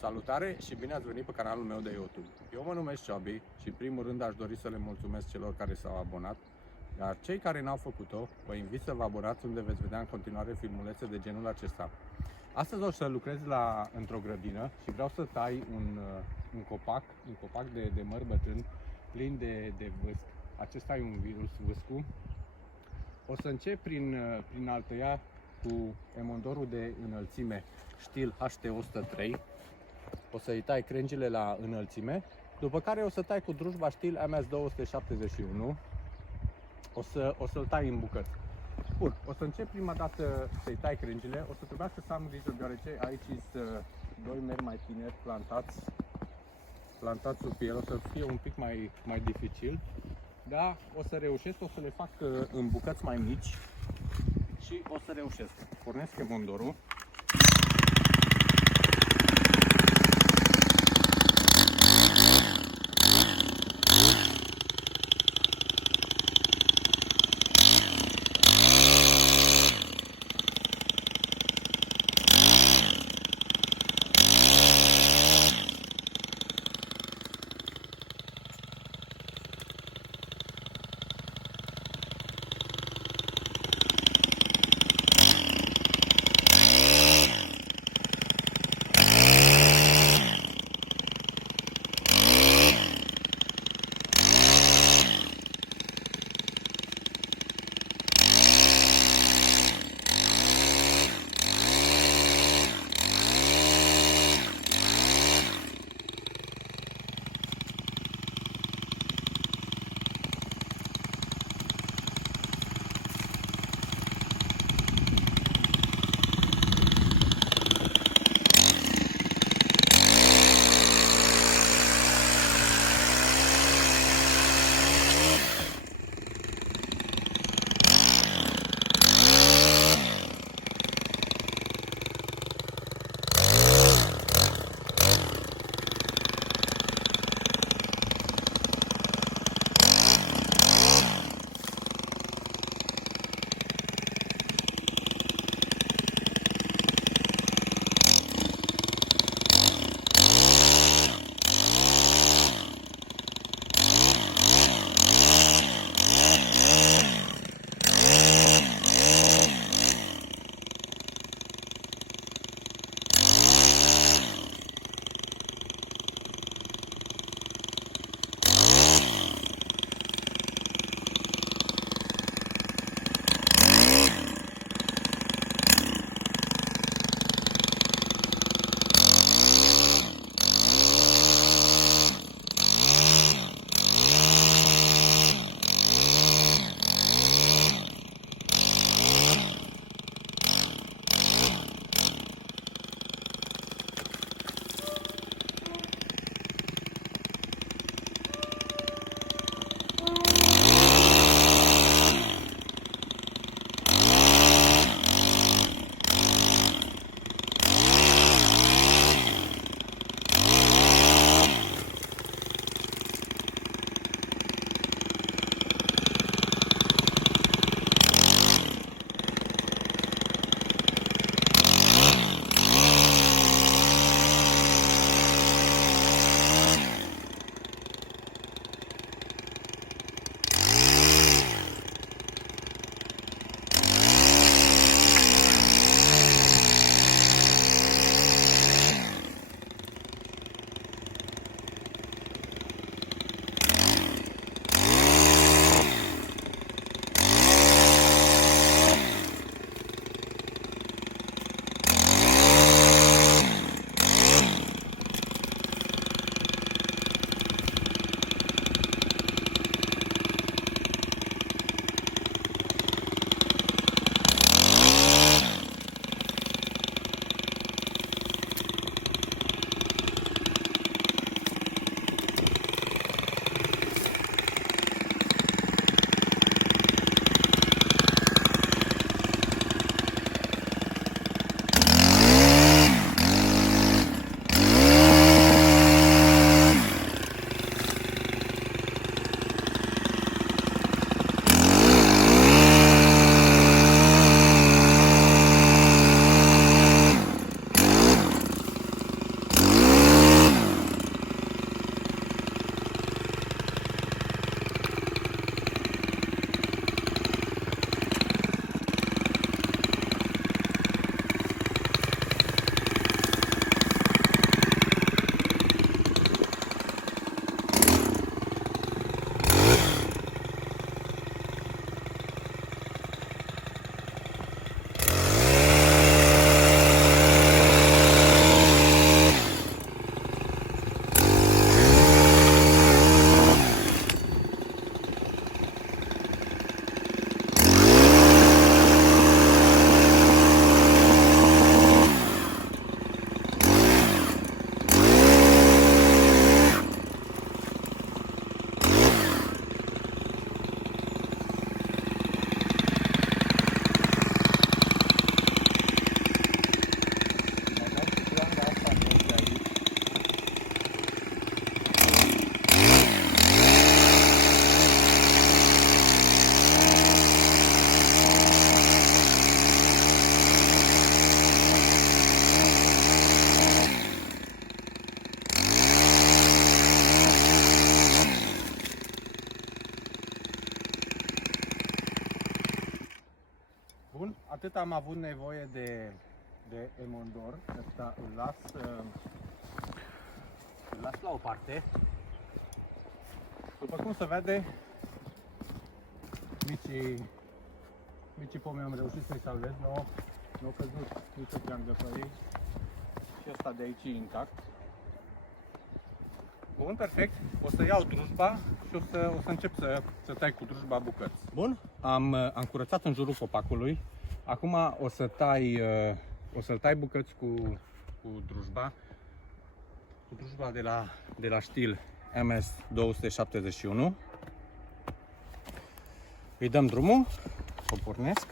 Salutare și bine ați venit pe canalul meu de YouTube. Eu mă numesc Ciobi și în primul rând aș dori să le mulțumesc celor care s-au abonat, iar cei care n-au făcut-o, vă invit să vă abonați unde veți vedea în continuare filmulețe de genul acesta. Astăzi o să lucrez într-o grădină și vreau să tai un copac de măr bătrân plin de vâsc. Acesta e un virus, vâscul. O să încep prin a-l tăia cu emondorul de înălțime Stihl HT103. O să-i tai crengile la înălțime, după care o să tai cu drujba Stihl MS271. O să-l tai în bucăți. Bun, o să încep prima dată să-i tai crengile. O să trebuiască să am grijă, deoarece aici sunt doi meri mai tineri plantați sub el. O să fie un pic mai dificil, dar o să reușesc. O să le fac în bucăți mai mici și o să reușesc. Pornesc emondorul. atât am avut nevoie de emondor. Ăsta îl las la o parte. După cum se vede, micii pomi am reușit să-i salvez, nu au căzut nicio pleangă pe ei și ăsta de aici e intact. Bun, perfect. O să iau drujba și o să încep să tai cu drujba bucăți. Bun, am curățat în jurul copacului. Acum o să-l tai bucăți cu drujba. Cu drujba de la Stihl MS271. Îi dăm drumul, o pornesc.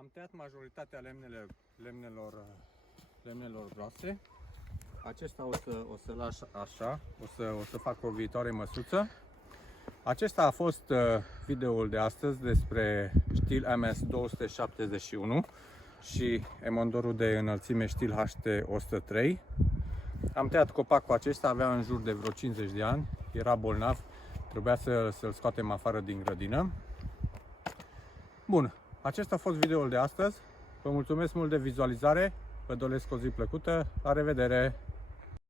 Am tăiat majoritatea lemnelor groase. Acesta o să las așa, o să fac o viitoare măsuță. Acesta a fost videoul de astăzi despre Stihl MS271 și emondorul de înălțime Stihl HT103. Am tăiat copacul acesta, avea în jur de vreo 50 de ani, era bolnav, trebuia să-l scoatem afară din grădină. Bun, acesta a fost videoul de astăzi. Vă mulțumesc mult de vizualizare, vă doresc o zi plăcută, la revedere!